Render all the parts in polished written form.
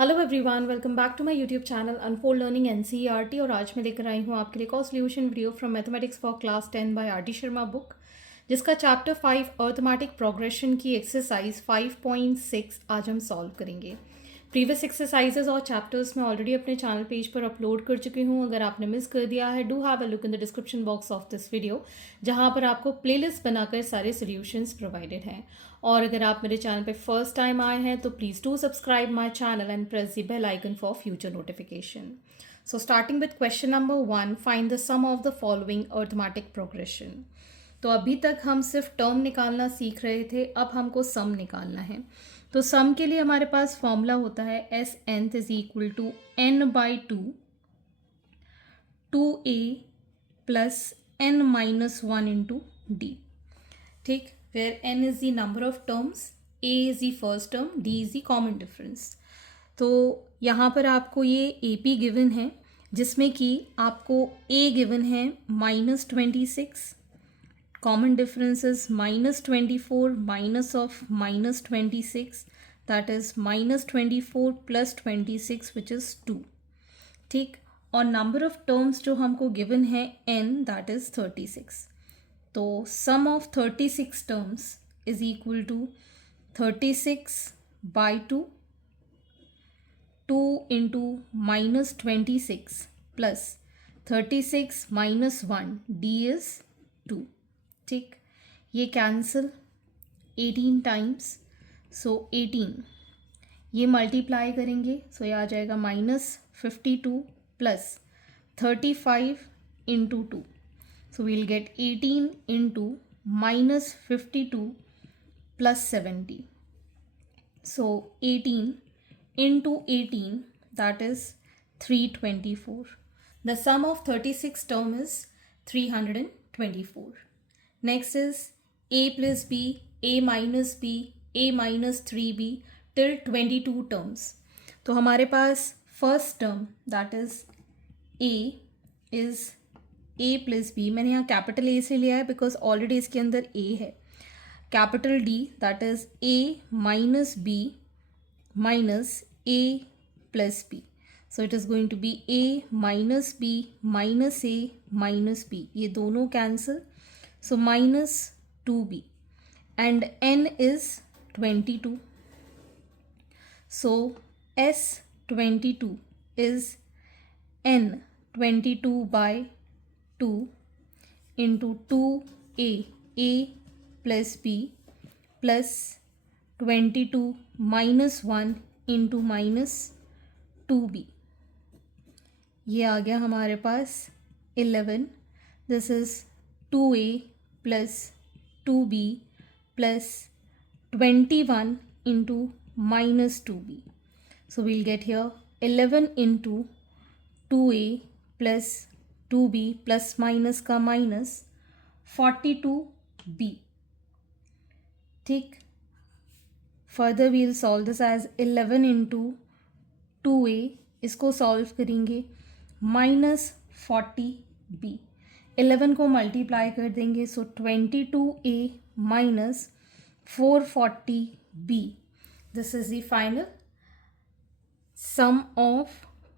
Hello everyone, welcome back to my YouTube channel unfold learning NCERT. और आज मैं लेकर आई हूँ आपके लिए एक और solution video from mathematics for class 10 by R D Sharma book, जिसका चैप्टर 5 अर्थमेटिक प्रोग्रेशन की एक्सरसाइज 5.6 आज हम सॉल्व करेंगे। प्रीवियस एक्सरसाइजेज और चैप्टर्स मैं ऑलरेडी अपने चैनल पेज पर अपलोड कर चुकी हूँ। अगर आपने मिस कर दिया है, do have a look in the description box of this video, जहाँ पर आपको प्लेलिस्ट बनाकर सारे सॉल्यूशंस प्रोवाइडेड हैं। और अगर आप मेरे चैनल पे फर्स्ट टाइम आए हैं तो please do subscribe my channel and press the bell icon for future notification. So starting with question number 1, find the sum of the following arithmetic progression. तो अभी तक हम सिर्फ टर्म निकालना सीख रहे थे, अब हमको सम निकालना है। तो सम के लिए हमारे पास फॉर्मूला होता है S nth is equal to n by two a plus n minus one into d. ठीक, where n is the number of terms, a is the first term, d is the common difference. तो यहाँ पर आपको ये AP given है, जिसमें कि आपको a गिवन है -26, common difference is -24 minus of -26, that is -24 plus 26 which is 2। ठीक, और नंबर ऑफ टर्म्स जो हमको गिवन है n, that is 36। तो sum of 36 terms is equal to 36 by 2 into -26 plus 36 minus 1, d is 2। ठीक, ये cancel 18 times, सो 18 ये multiply करेंगे, सो ये आ जाएगा -52 plus 35 into 2, so we'll get 18 into -52 plus 70. So 18 into 18, that is 324. The sum of 36 term is 324. Next is a plus b, a minus b, a minus 3b till 22 terms. तो हमारे पास first term, that is a is a plus b. मैंने यहाँ capital A से लिया है because already इसके अंदर ए है। Capital D, that is a minus b minus a plus b. So it is going to be a minus b minus a minus b, ये दोनों cancel, so -2b and n is 22। So s 22 is n 22 by 2 into 2a plus b plus 22 minus 1 into -2b। ये आ गया हमारे पास 11। This is 2a plus 2b plus 21 into -2b। So we'll get here 11 into 2a plus 2b plus minus का minus 42b। ठीक, further we'll solve this as 11 into 2a, इसको solve करेंगे -40b। 11 को मल्टीप्लाई कर देंगे, सो 22a minus 440b। This is the final sum of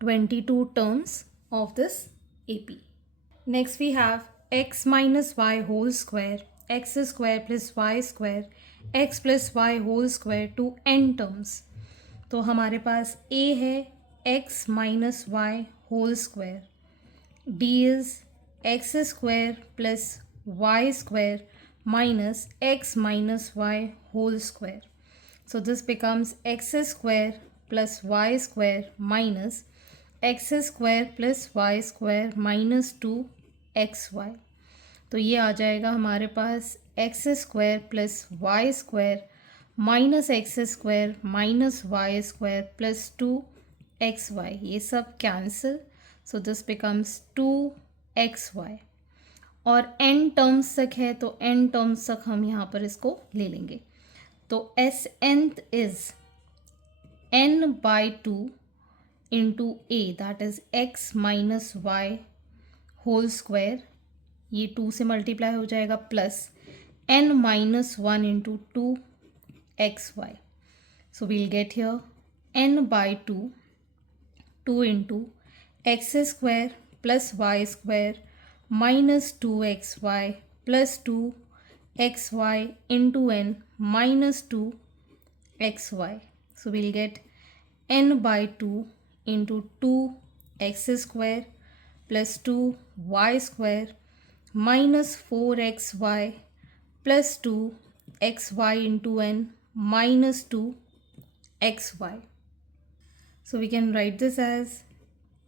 22 terms of this AP. Next we have x minus y whole square, x square plus y square, x plus y whole square to n terms. तो हमारे पास a है x minus y whole square, d is x square plus y square minus x minus y whole square. So this becomes x square plus y square minus x square plus y square minus 2xy। तो ये आ जाएगा हमारे पास x square plus y square minus x square minus y square plus 2xy, ये सब cancel, so this becomes 2xy। और n terms तक है तो n टर्म्स तक हम यहाँ पर इसको ले लेंगे। तो S nth is n by 2 into a, that is x minus y whole square, ये 2 से मल्टीप्लाई हो जाएगा, plus n minus 1 into 2xy। So we'll get here n by 2 into x square plus y square minus 2xy plus 2xy into n minus 2xy. So we'll get n by 2 into 2x square plus 2y square minus 4xy plus 2xy into n minus 2xy. So we can write this as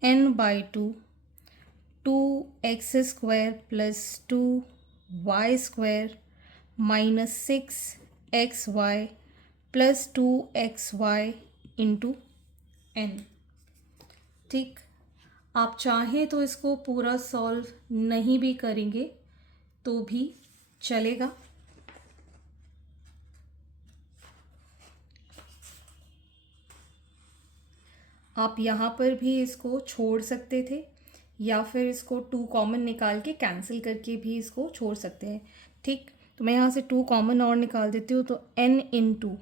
n by 2x square plus 2y square minus 6xy plus 2xy into n. ठीक, आप चाहें तो इसको पूरा solve नहीं भी करेंगे तो भी चलेगा। आप यहाँ पर भी इसको छोड़ सकते थे या फिर इसको 2 कॉमन निकाल के कैंसिल करके भी इसको छोड़ सकते हैं। ठीक, तो मैं यहाँ से 2 कॉमन और निकाल देती हूँ, तो n into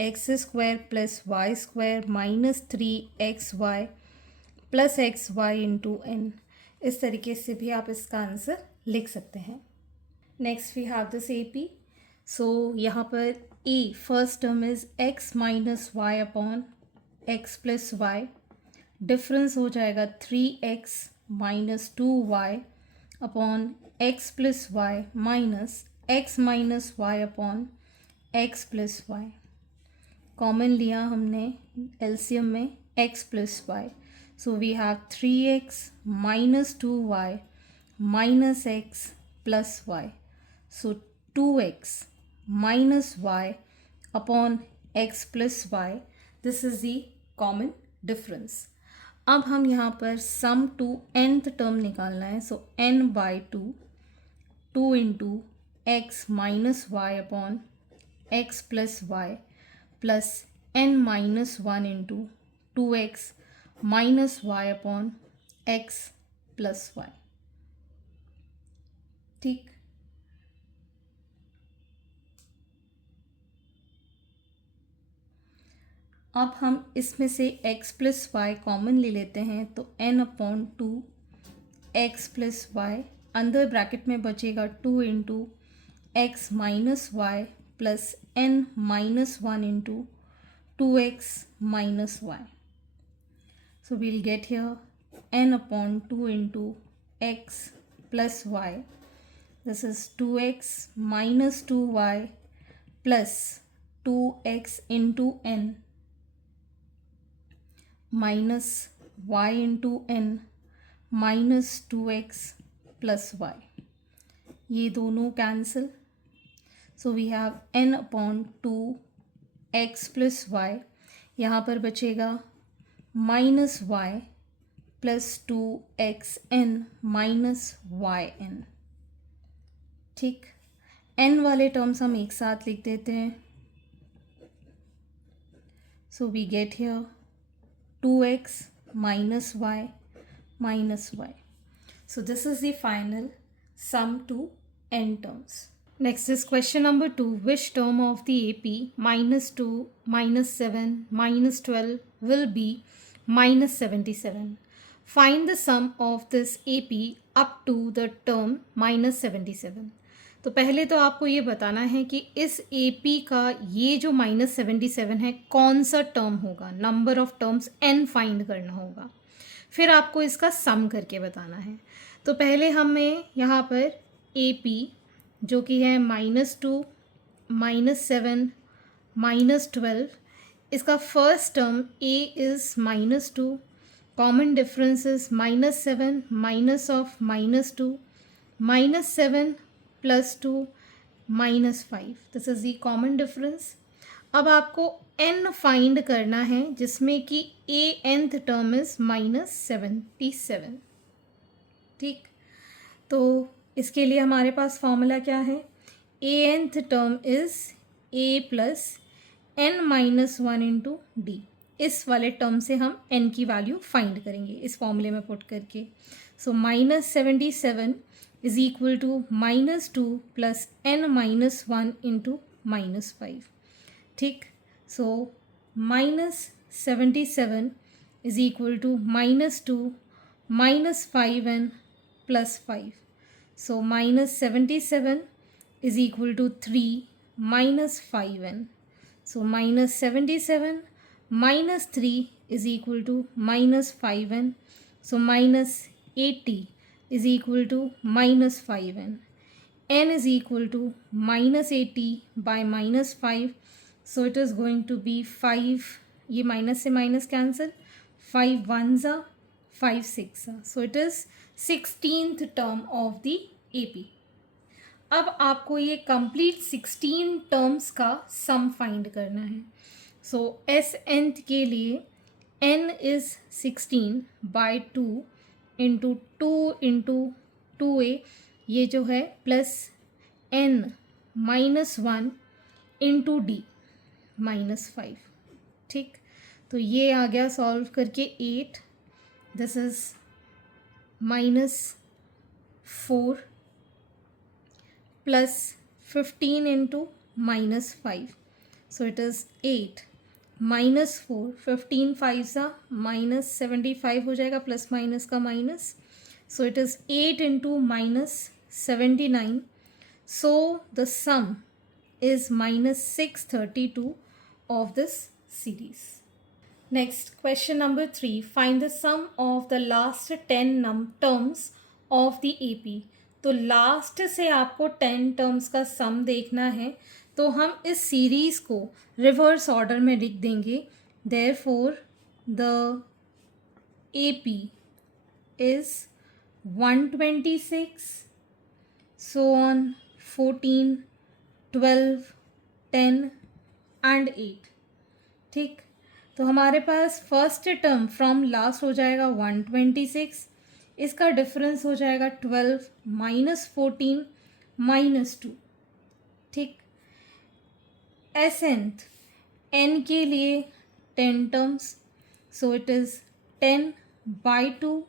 x square plus y square minus 3xy plus xy into n, इस तरीके से भी आप इसका आंसर लिख सकते हैं। Next we have this AP। So यहाँ पर a first term is x minus y upon x plus y, difference हो जाएगा 3x minus 2y upon x plus y minus x minus y upon x plus y. Common लिया हमने LCM में x plus y, so we have 3x minus 2y minus x plus y, so 2x minus y upon x plus y, this is the common difference. अब हम यहाँ पर सम to nth term निकालना है, so n by 2 into x minus y upon x plus y plus n minus 1 into 2x minus y upon x plus y. ठीक, अब हम इसमें से x प्लस वाई कॉमन ले लेते हैं, तो n upon 2x plus y, अंदर ब्रैकेट में बचेगा 2 into x minus y plus n minus 1 into 2x minus y. So we'll get here n upon 2 into x plus y. This is 2x minus 2y plus 2x into n minus y into n minus 2x plus y. ये दोनों cancel, so we have n upon 2x plus y, यहाँ पर बचेगा minus y plus 2xn minus y n. ठीक, n वाले terms हम एक साथ लिख देते हैं, so we get here 2x minus y minus y. So this is the final sum to n terms. Next is question number 2. Which term of the AP minus 2, minus 7, minus 12 will be minus 77? Find the sum of this AP up to the term minus 77. तो पहले तो आपको ये बताना है कि इस AP का ये जो माइनस 77 है कौन सा टर्म होगा, number of terms n find करना होगा, फिर आपको इसका सम करके बताना है। तो पहले हमें यहाँ पर AP जो कि है -2, -7, -12, इसका first term a is -2, common difference is -7 minus of -2, -7 plus 2 -5, this is the common difference. अब आपको n फाइंड करना है जिसमें कि a nth टर्म इज़ -77। ठीक, तो इसके लिए हमारे पास फॉर्मूला क्या है, a nth term is a plus n minus 1 into D. इस वाले टर्म से हम n की वैल्यू फाइंड करेंगे इस फॉर्मूले में पुट करके। So -77 is equal to -2 plus n minus 1 into -5। ठीक, सो 77 is equal to -2 minus 5n plus 5. So minus 77 is equal to 3 minus 5n. So minus 77 minus 3 is equal to minus 5n. So minus 80 is equal to minus 5n. n is equal to minus 80 by minus 5. So it is going to be 5. ये minus से minus cancel, 5 1s are 5 6 are. So it is 16th term of the AP. अब आपको ये complete 16 terms का sum find करना है. सो S nth के लिए n is 16 by 2 into 2a ये जो है plus n minus 1 into d -5. ठीक, तो ये आ गया सॉल्व करके 8. This is -4 plus 15 into -5. So it is 8 -4 15 5 सा -75 हो जाएगा, प्लस माइनस का minus. So it is 8 into -79. So the sum is -632 of this series. Next, question number 3. Find the sum of the last 10 terms of the AP. तो last से आपको 10 terms का सम देखना है, तो हम इस सीरीज को रिवर्स ऑर्डर में लिख देंगे. Therefore, the AP is 126, so on 14, 12, 10 and 8. ठीक, तो हमारे पास फर्स्ट टर्म फ्रॉम लास्ट हो जाएगा 126. इसका डिफरेंस हो जाएगा 12 माइनस 14 माइनस 2. ठीक, एस एन के लिए 10 terms. So it is 10 by 2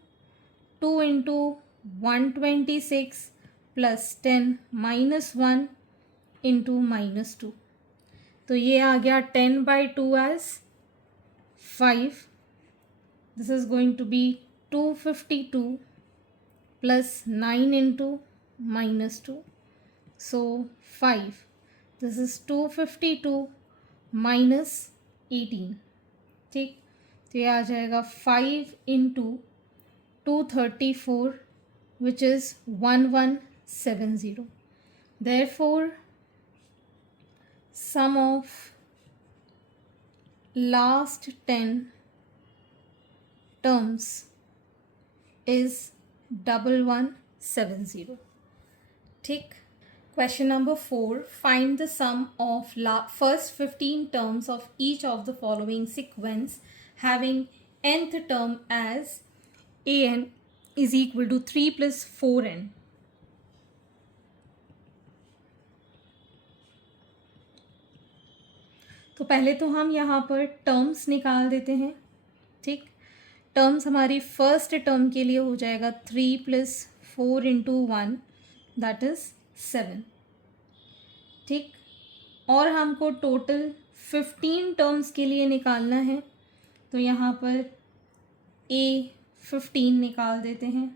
2 into 126 plus 10 minus 1 into -2. तो ये आ गया 10 by 2 as 5. This is going to be 252 plus 9 into -2. So 5. This is 252 minus 18. ठीक, तो ये आ जाएगा 5 into 234 which is 1170. Therefore, sum of last 10 terms is 1170. ठीक, question number 4. Find the sum of first 15 terms of each of the following sequence having nth term as an is equal to 3 plus 4n. तो पहले तो हम यहाँ पर terms निकाल देते हैं. ठीक, टर्म्स हमारी फर्स्ट टर्म के लिए हो जाएगा 3 प्लस 4 इंटू 1 दैट इज़ 7. ठीक, और हमको टोटल 15 टर्म्स के लिए निकालना है, तो यहाँ पर a 15 निकाल देते हैं.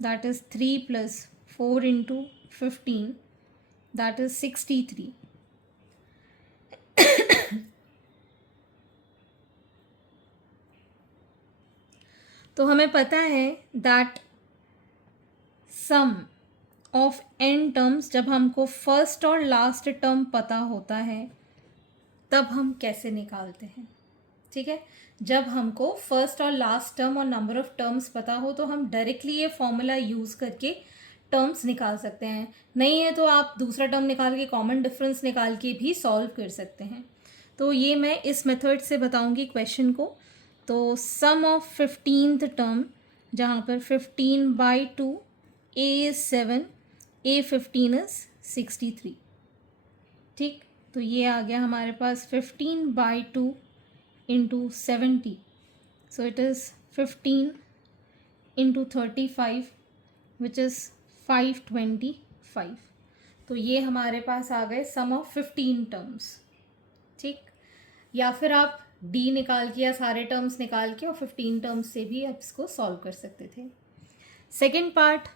That is 3 plus 4 into 15 that is 63. तो हमें पता है that sum of n terms, जब हमको फर्स्ट और लास्ट टर्म पता होता है तब हम कैसे निकालते हैं. ठीक है, जब हमको फर्स्ट और लास्ट टर्म और नंबर ऑफ टर्म्स पता हो तो हम डायरेक्टली ये फॉर्मूला यूज़ करके टर्म्स निकाल सकते हैं. नहीं है तो आप दूसरा टर्म निकाल के कॉमन डिफरेंस निकाल के भी सॉल्व कर सकते हैं. तो ये मैं इस मेथड से बताऊंगी क्वेश्चन को. तो सम ऑफ 15th टर्म, जहाँ पर 15 by 2 a is 7 a 15 is 63. ठीक, तो ये आ गया हमारे पास 15 by 2 into 70. So it is 15 into 35 which is 525. तो ये हमारे पास आ गए सम ऑफ 15 टर्म्स. ठीक, या फिर आप डी निकाल के या सारे टर्म्स निकाल के और 15 टर्म्स से भी आप इसको सॉल्व कर सकते थे. Second part,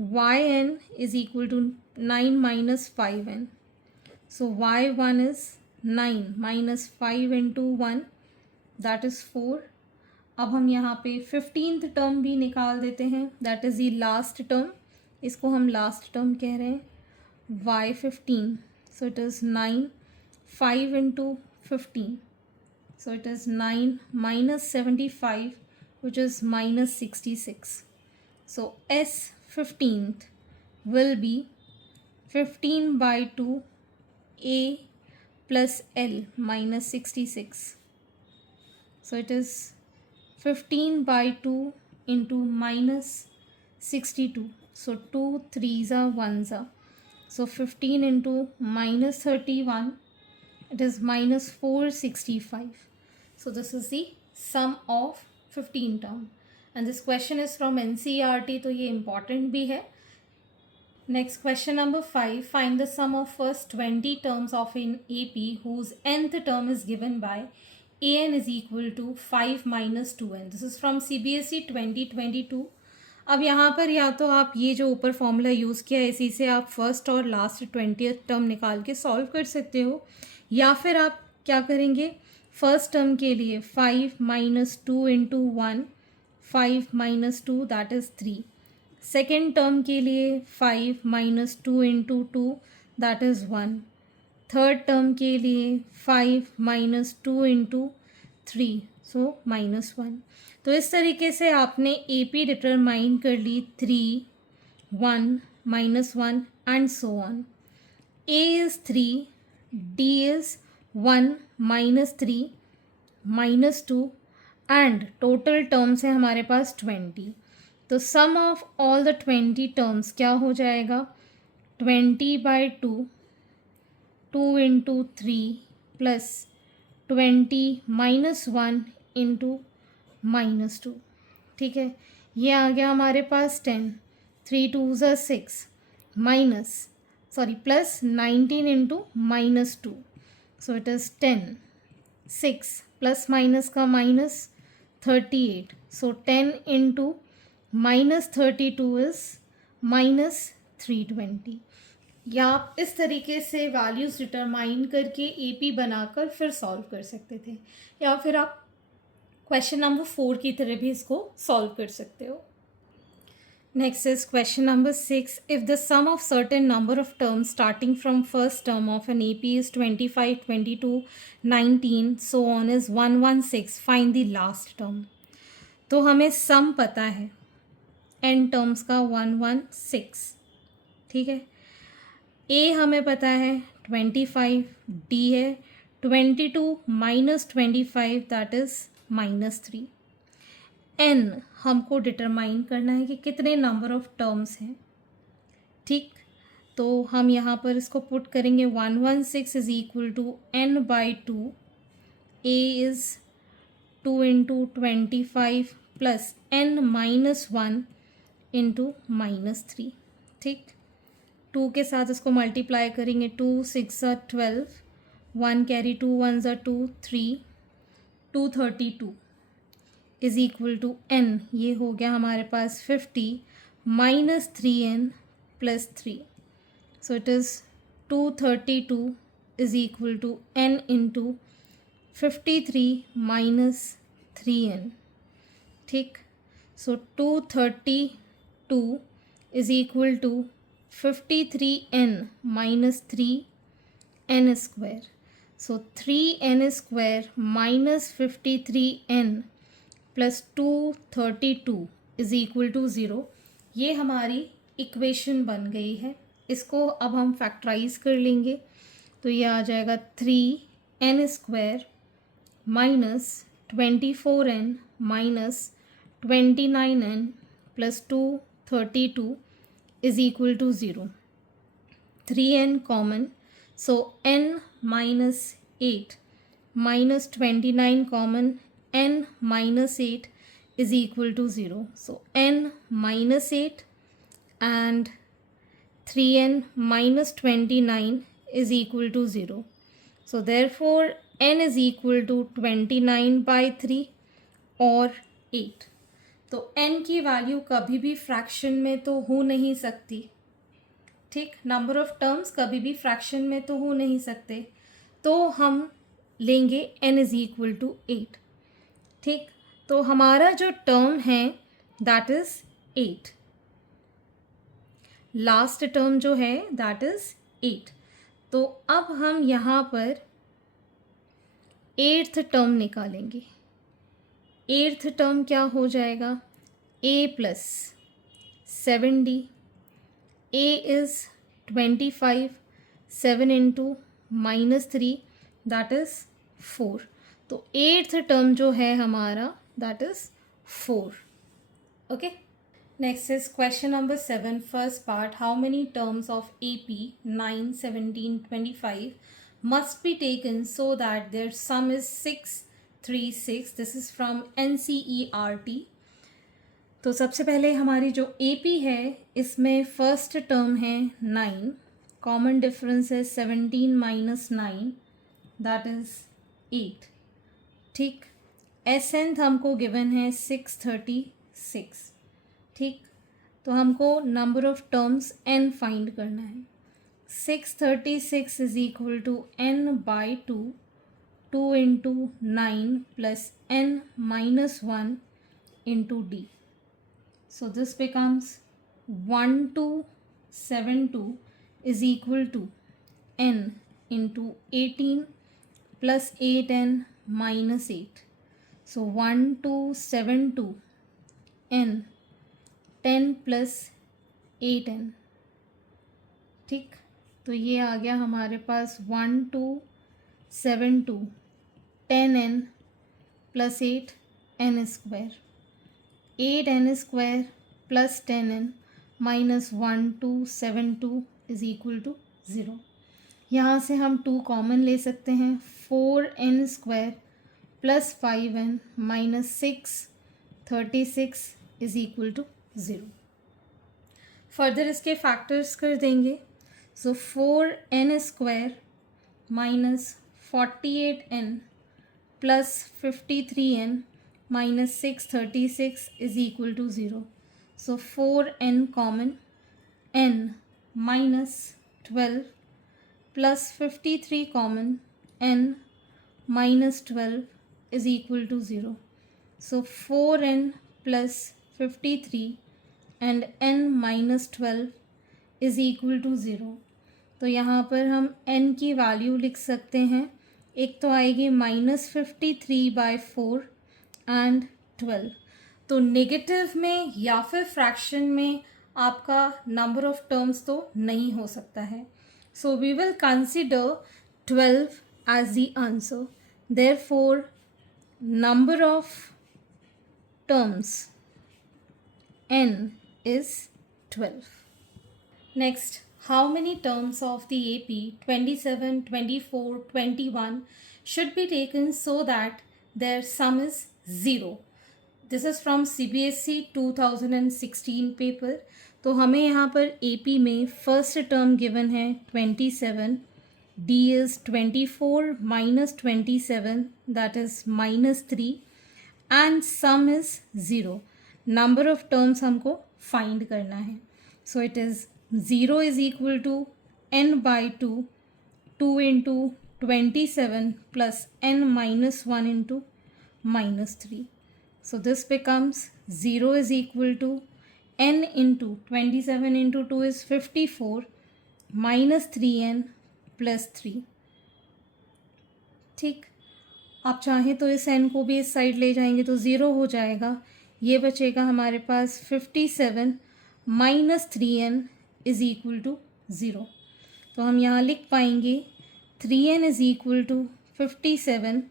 yn is equal to 9 minus 5n. So y1 is 9 minus 5 into 1, that is 4. अब हम यहाँ पे 15th टर्म भी निकाल देते हैं, that is the last term. इसको हम लास्ट टर्म कह रहे हैं. y15, so it is 9 5 into 15, so it is 9 minus 75, which is minus 66. So s15th will be 15 by 2 a plus l minus 66. So it is 15 by 2 into minus 62. So 2 3s are 1s are. So 15 into minus 31, it is minus 465. So this is the sum of 15 term. And this question is from NCERT, तो ये important भी है. Next question number 5. Find the sum of first 20 terms of an AP whose nth term is given by an is equal to 5 minus 2n. This is from CBSE 2022. अब यहाँ पर या तो आप ये जो ऊपर फॉर्मूला यूज़ किया है इसी से आप फर्स्ट और लास्ट 20th टर्म निकाल के सॉल्व कर सकते हो, या फिर आप क्या करेंगे, फर्स्ट टर्म के लिए 5 minus 2 into 1, 5 minus 2 that is 3. Second term के लिए 5 minus 2 into 2 that is 1. Third term के लिए 5 माइनस 2 इंटू 3, सो माइनस 1. तो इस तरीके से आपने AP डिटरमाइन कर ली 3, 1, minus 1 and so on. A is 3, D is 1, minus 3, minus 2 and total terms है हमारे पास 20. तो sum of all the 20 terms क्या हो जाएगा, 20 by 2, 2 into 3 plus 20 minus 1 into minus 2. ठीक है, ये आ गया हमारे पास 10, 3 2s are 6 minus plus 19 into minus 2, so it is 10, 6 plus minus का minus 38, so 10 into minus 32 is minus 320. या आप इस तरीके से वैल्यूज़ डिटरमाइन करके AP बनाकर फिर सॉल्व कर सकते थे, या फिर आप क्वेश्चन नंबर 4 की तरह भी इसको सॉल्व कर सकते हो. Next is question number 6. If the sum of certain number of terms starting from first term of an AP is 25, 22, 19 so on is 116, find the last term. तो हमें सम पता है n टर्म्स का 116. ठीक है, A हमें पता है 25, D है 22 minus 25 that is minus 3. n हमको डिटरमाइन करना है कि कितने नंबर ऑफ टर्म्स हैं. ठीक, तो हम यहाँ पर इसको पुट करेंगे. 116 is equal to n by 2. A is 2 into 25 plus n minus 1 into minus 3. ठीक, 2 के साथ इसको मल्टीप्लाई करेंगे. 2 6 are 12, 1 carry 2 1s are 2, 3, 232 is equal to n. ये हो गया हमारे पास 50 minus 3n plus 3, so it is 232 is equal to n into 53 minus 3n. ठीक, so 232 is equal to 53n minus 3n square. So 3n square minus 53n plus 232 is equal to 0. ये हमारी equation बन गई है. इसको अब हम factorise कर लेंगे, तो ये आ जाएगा 3n square minus 24n minus 29n plus 232 is equal to 0. 3n common, so n minus 8 minus 29 common, n minus 8 is equal to 0. So n minus 8 and 3n minus 29 is equal to 0. So therefore n is equal to 29/3 और 8. तो n की value कभी भी fraction में तो हो नहीं सकती, ठीक, नंबर ऑफ टर्म्स कभी भी फ्रैक्शन में तो हो नहीं सकते, तो हम लेंगे n इज इक्वल टू 8. ठीक, तो हमारा जो टर्म है दैट इज 8, लास्ट टर्म जो है दैट इज 8. तो अब हम यहाँ पर 8th टर्म निकालेंगे. 8th टर्म क्या हो जाएगा, a plus 7d. a is 25, 7 into -3 that is 4. तो 8th टर्म जो है हमारा that is 4. Okay, next is question number 7, first part. How many terms of AP 9, 17, 25 must be taken so that their sum is 636. This is from NCERT. तो सबसे पहले हमारी जो AP है इसमें फर्स्ट टर्म है 9, कॉमन डिफरेंस है 17 minus 9 that is 8. ठीक, SN हमको गिवन है 636. ठीक, तो हमको number of terms n find करना है. 636 is equal to n by 2, 2 into 9 plus n minus 1 into d. So this becomes 1272 is equal to n into 18 plus 8n minus 8. So 1272 n 10 plus 8n. ठीक, तो ये आ गया हमारे पास 1272 10n plus 8n square. 8n square plus 10n minus 1272 is equal to 0. यहाँ से हम 2 कॉमन ले सकते हैं. 4n square plus 5n minus 636 is equal to 0. Further इसके फैक्टर्स कर देंगे. सो 4n square minus 48n plus 53n minus 636 is equal to 0. So 4n common, n minus 12 plus 53 common, n minus 12 is equal to 0. So 4n plus 53 and n minus 12 is equal to 0. तो यहाँ पर हम n की value लिख सकते हैं. एक तो आएगी -53/4 एंड 12. तो नेगेटिव में या फिर फ्रैक्शन में आपका नंबर ऑफ टर्म्स तो नहीं हो सकता है. So we will consider 12 as the answer. Therefore number of terms n is 12. Next, how many terms of the AP 27, 24, 21 should be taken so that their sum is 0. This is from CBSE 2016 paper. तो हमें यहाँ पर AP में first term given है 27, D is 24 minus 27 that is -3 and sum is 0. Number of terms हमको find करना है. सो it is 0 is equal to n by 2, 2 into 27 plus n minus 1 into -3. So this becomes 0 is equal to n into 27 into 2 is 54 minus 3n plus 3. ठीक, आप चाहें तो इस n को भी इस साइड ले जाएंगे तो 0 हो जाएगा. ये बचेगा हमारे पास 57 minus 3n is equal to 0. तो हम यहाँ लिख पाएंगे 3n is equal to 57,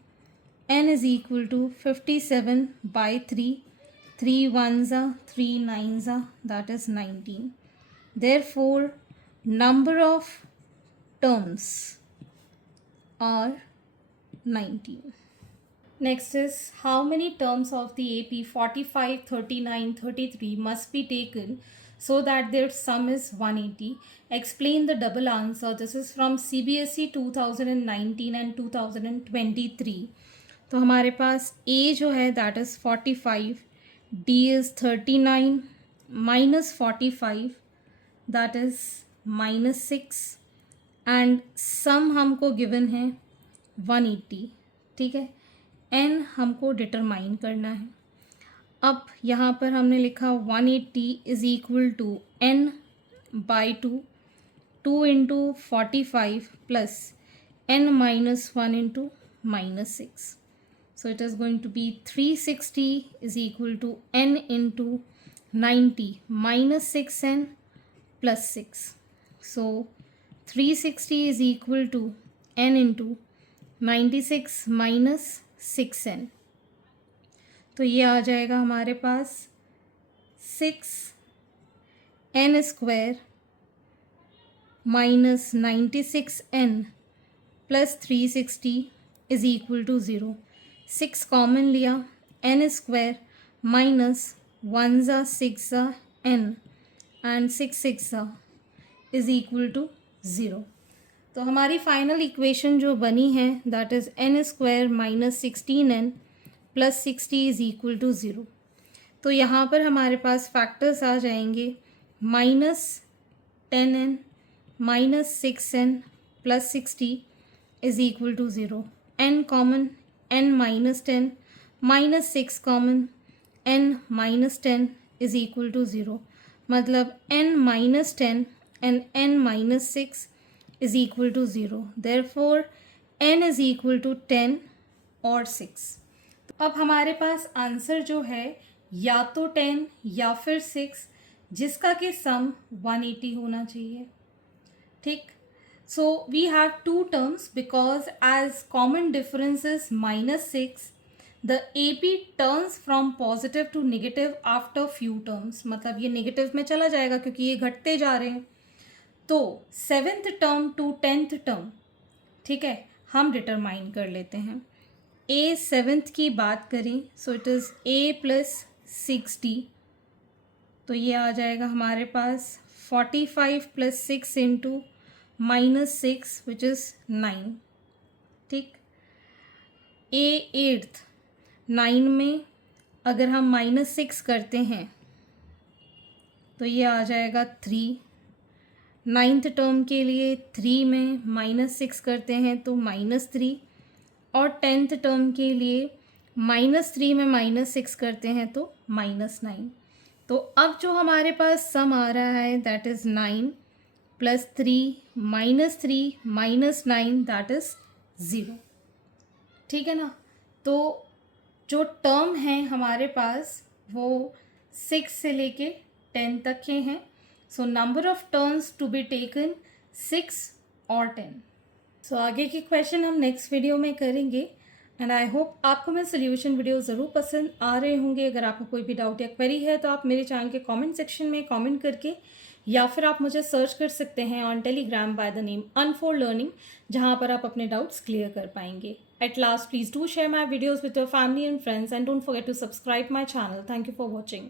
n is equal to 57 by 3. 3 ones are 3 nines are that is 19. Therefore number of terms are 19. Next is how many terms of the AP 45, 39, 33 must be taken so that their sum is 180. Explain the double answer. This is from CBSE 2019 and 2023. तो हमारे पास A जो है that is 45, D is 39, minus 45 that is minus 6 and sum हमको given है 180. ठीक है, n हमको determine करना है. अब यहाँ पर हमने लिखा 180 is equal to n by 2 into 45 plus n minus 1 into minus 6. So it is going to be 360 is equal to n into 90 minus 6n plus 6. So 360 is equal to n into 96 minus 6n. तो ये आ जाएगा हमारे पास 6n square minus 96n plus 360 is equal to 0. 6 common लिया, n square minus 1 ज़ा 6 ज़ा n and 6 ज़ा इज इक्वल टू 0. तो हमारी फाइनल इक्वेशन जो बनी है that is n square minus 16n plus 60 is equal to 0. तो यहाँ पर हमारे पास फैक्टर्स आ जाएंगे minus 10n minus 6n plus 60 is equal to 0. n common, n minus 10 minus 6 common, n minus 10 is equal to 0. मतलब n minus 10 and n minus 6 is equal to 0. Therefore, n is equal to 10 और 6. अब हमारे पास answer जो है या तो 10 या फिर 6 जिसका कि सम 180 होना चाहिए. ठीक. So we have two terms because as common difference is minus 6, the AP turns from positive to negative after few terms. मतलब ये नेगेटिव में चला जाएगा क्योंकि ये घटते जा रहे हैं. तो 7th term to 10th term, ठीक है, हम डिटरमाइन कर लेते हैं. A 7th की बात करें सो इट इज़ A प्लस 60. तो ये आ जाएगा हमारे पास 45 plus 6 into minus 6 which is 9. ठीक. A 8th 9 में अगर हम माइनस 6 करते हैं तो ये आ जाएगा 3. 9th टर्म के लिए 3 में माइनस 6 करते हैं तो माइनस 3 और 10th टर्म के लिए माइनस 3 में माइनस 6 करते हैं तो माइनस 9. तो अब जो हमारे पास सम आ रहा है that is 9 plus 3 minus 9 that is 0. ठीक है ना. तो जो टर्म हैं हमारे पास वो 6 से लेके 10 तक के हैं. So number of turns to be taken 6 और 10. सो आगे के क्वेश्चन हम नेक्स्ट वीडियो में करेंगे एंड आई होप आपको मेरे सोल्यूशन वीडियो ज़रूर पसंद आ रहे होंगे. अगर आपको कोई भी डाउट या क्वेरी है तो आप मेरे चैनल के कमेंट सेक्शन में कमेंट करके या फिर आप मुझे सर्च कर सकते हैं on Telegram by the name unfold learning, जहाँ पर आप अपने डाउट्स क्लियर कर पाएंगे. At last please do share my videos with your family and friends and don't forget to subscribe my channel. Thank you for watching.